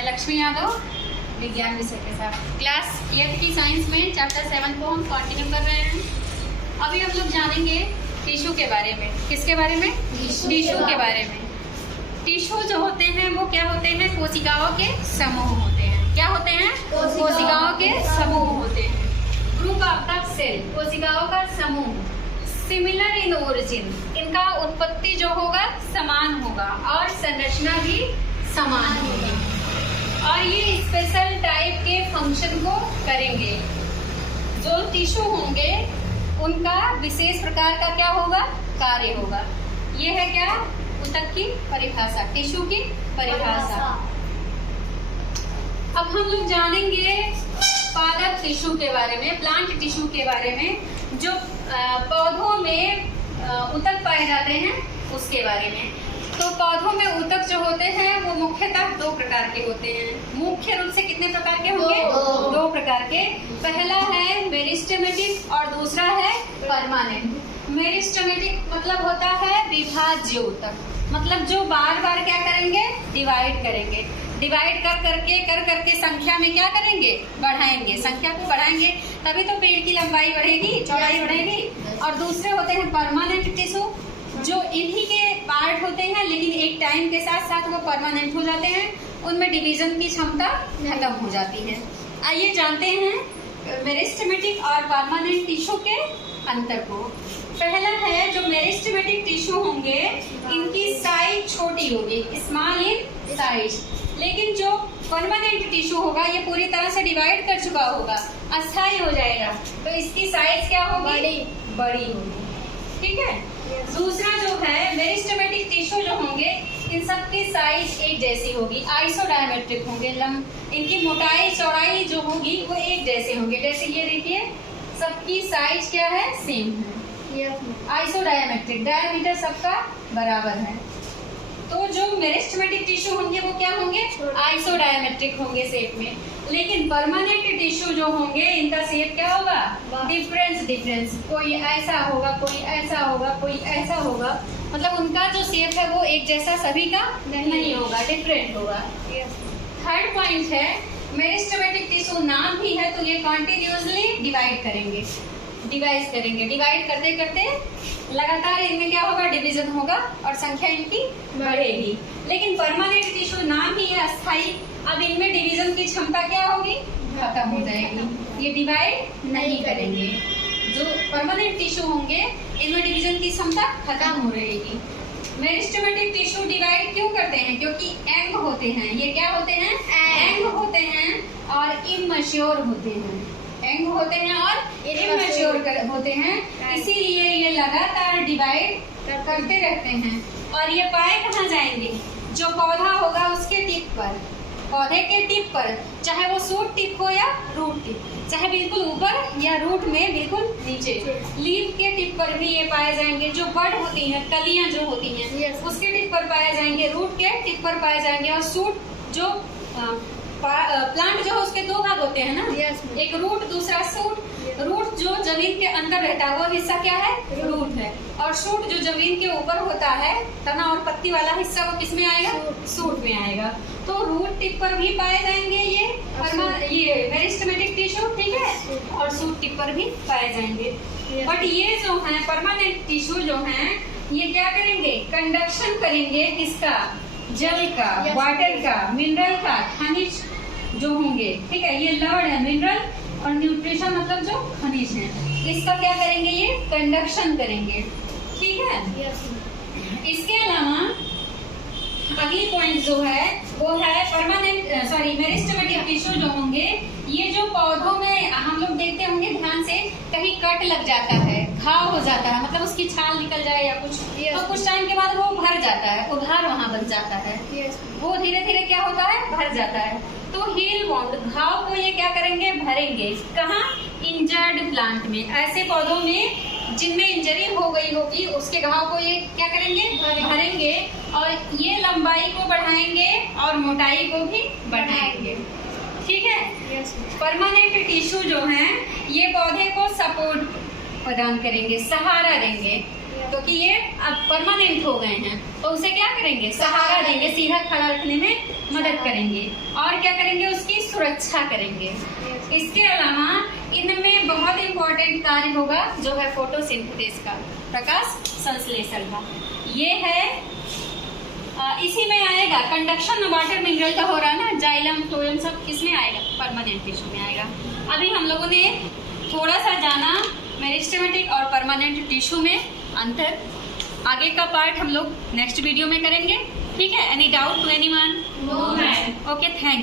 मैं लक्ष्मी यादव विज्ञान विषय के साथ क्लास 8 की साइंस में चैप्टर 7 को हम कंटिन्यू कर रहे हैं। अभी हम लोग जानेंगे टिश्यू के बारे में। किसके बारे में? टिश्यू के बारे में। टिश्यू जो होते हैं वो क्या होते हैं? कोशिकाओं के समूह होते हैं। क्या होते हैं? कोशिकाओं के समूह होते हैं। ग्रुप ऑफ द सेल, कोशिकाओं का समूह। सिमिलर इन ओरिजिन, इनका उत्पत्ति जो होगा समान होगा और संरचना भी समान होगी और ये स्पेशल टाइप के फंक्शन को करेंगे। जो टिश्यू होंगे उनका विशेष प्रकार का क्या होगा? कार्य होगा। ये है क्या? ऊतक की परिभाषा, टिश्यू की परिभाषा। अब हम लोग जानेंगे पादप टिश्यू के बारे में, प्लांट टिश्यू के बारे में, जो पौधों में ऊतक पाए जाते हैं उसके बारे में। तो पौधों में ऊतक जो होते हैं वो मुख्यतः 2 प्रकार के होते हैं। मुख्य रूप से कितने प्रकार के होंगे? 2 प्रकार के। पहला है मेरिस्टेमेटिक और दूसरा है परमानेंट। मेरिस्टेमेटिक मतलब होता है विभाज्य ऊतक, मतलब जो बार बार क्या करेंगे? डिवाइड करेंगे। डिवाइड कर करके संख्या में क्या करेंगे? बढ़ाएंगे, संख्या को बढ़ाएंगे, तभी तो पेड़ की लंबाई बढ़ेगी, चौड़ाई बढ़ेगी। और दूसरे होते हैं परमानेंट टिश्यू, जो इन्हीं के पार्ट होते हैं लेकिन एक टाइम के साथ साथ वो परमानेंट हो जाते हैं, उनमें डिवीजन की क्षमता खत्म हो जाती है। आइए जानते हैं मेरिस्टेमेटिक और परमानेंट टिश्यू के अंतर को। पहला है जो मेरिस्टेमेटिक टिश्यू होंगे इनकी साइज छोटी होगी, स्मॉल इन साइज। लेकिन जो परमानेंट टिश्यू होगा ये पूरी तरह से डिवाइड कर चुका होगा, अस्थायी हो जाएगा, तो इसकी साइज क्या होगी? बड़ी होगी। ठीक है। दूसरा जो है मेरिस्टेमेटिक टिश्यू जो होंगे इन सब की साइज एक जैसी होगी, आइसोडायमेट्रिक होंगे। इनकी मोटाई चौड़ाई जो होगी वो एक जैसे होंगे। जैसे ये देखिए सबकी साइज क्या है? सेम है। आइसोडायमेट्रिक, डायमीटर सबका बराबर है। तो जो मेरिस्टेमेटिक टिश्यू होंगे वो क्या होंगे? आइसोडायमेट्रिक होंगे शेप में। लेकिन परमानेंट टिश्यू जो होंगे इनका शेप क्या होगा? डिफरेंस। कोई ऐसा होगा, कोई ऐसा होगा, कोई ऐसा होगा, मतलब उनका जो शेप है वो एक जैसा सभी का नहीं होगा, डिफरेंट होगा। थर्ड पॉइंट है मेरिस्टेमेटिक टिश्यू नाम भी है तो ये कॉन्टिन्यूसली डिवाइड करेंगे। डिवाइड करते करते लगातार इनमें क्या होगा? डिवीजन होगा और संख्या इनकी बढ़ेगी। लेकिन परमानेंट टिश्यू नाम ही है अस्थायी, अब इनमें डिवीजन की क्षमता क्या होगी? खत्म हो जाएगी, ये डिवाइड नहीं करेंगे। जो परमानेंट टिश्यू होंगे इनमें डिवीजन की क्षमता खत्म हो रहेगी। मेरिस्टेमेटिक टिश्यू डिवाइड क्यों करते हैं? क्योंकि एंग होते हैं। ये क्या होते हैं? एंग होते हैं और इमैच्योर होते हैं। एंग होते हैं और इमैच्योर होते हैं, इसीलिए ये लगातार डिवाइड करते रहते हैं। और ये पाए कहाँ जाएंगे? जो पौधा होगा उसके टिप पर, पौधे के टिप पर, चाहे वो शूट टिप हो या रूट टिप, चाहे बिल्कुल ऊपर या रूट में बिल्कुल नीचे। लीफ के टिप पर भी ये पाए जाएंगे। जो बड होती हैं, कलियां जो होती हैं, उसके टिप पर पाए जाएंगे, रूट के टिप पर पाए जाएंगे। और शूट जो प्लांट जो है उसके 2 भाग होते हैं ना, एक रूट दूसरा शूट। रूट जो जमीन के अंदर रहता है वो हिस्सा क्या है? रूट है। और शूट जो जमीन के ऊपर होता है, तना और पत्ती वाला हिस्सा, वो किसमें आएगा? शूट में आएगा। तो रूट टिप पर भी पाए जाएंगे ये मेरिस्टेमेटिक टिश्यू, ठीक है, और शूट टिप पर भी पाए जाएंगे। बट ये जो है परमानेंट टिश्यू जो है ये क्या करेंगे? कंडक्शन करेंगे। किसका? जल का, वाटर का, मिनरल का, खनिज जो होंगे, ठीक है, ये लवण है, मिनरल, और न्यूट्रिशन मतलब जो खनिज है, इसका क्या करेंगे? ये कंडक्शन करेंगे। ठीक है। इसके अलावा अगली पॉइंट जो है वो है मेरिस्टेमेटिक टिश्यू जो होंगे, ये जो पौधों में हम लोग देखते होंगे ध्यान से, कहीं कट लग जाता है, घाव हो जाता है, मतलब उसकी छाल निकल जाए या कुछ, तो कुछ टाइम के बाद वो भर जाता है, उभार वहाँ बन जाता है, वो धीरे धीरे क्या होता है? भर जाता है। तो हील बाउंड, घाव को ये क्या करेंगे? भरेंगे। कहाँ? इंजर्ड प्लांट में, ऐसे पौधों में जिनमें इंजरी हो गई होगी उसके घाव को ये क्या करेंगे? भरेंगे। और ये लंबाई को बढ़ाएंगे और मोटाई को भी बढ़ाएंगे। ठीक है। परमानेंट टिश्यू जो है ये पौधे को सपोर्ट प्रदान करेंगे, सहारा देंगे। क्योंकि ये अब परमानेंट हो गए हैं, तो उसे क्या करेंगे, सहारा देंगे, सीधा खड़ा रखने में मदद करेंगे और क्या करेंगे, उसकी सुरक्षा करेंगे। इसके अलावा इनमें बहुत इंपॉर्टेंट कार्य होगा जो है फोटोसिंथेसिस का, प्रकाश संश्लेषण का। ये है इसी में आएगा, कंडक्शन वाटर मिनरल का हो रहा है ना, जाइलम फ्लोएम सब किसमें आएगा, परमानेंट टिश्यू में आएगा। अभी हम लोगों ने थोड़ा सा जाना मेरिस्टेमेटिक और परमानेंट टिश्यू में अंतर। आगे का पार्ट हम लोग नेक्स्ट वीडियो में करेंगे, ठीक है। Any doubt to anyone? No ma'am. Okay, thank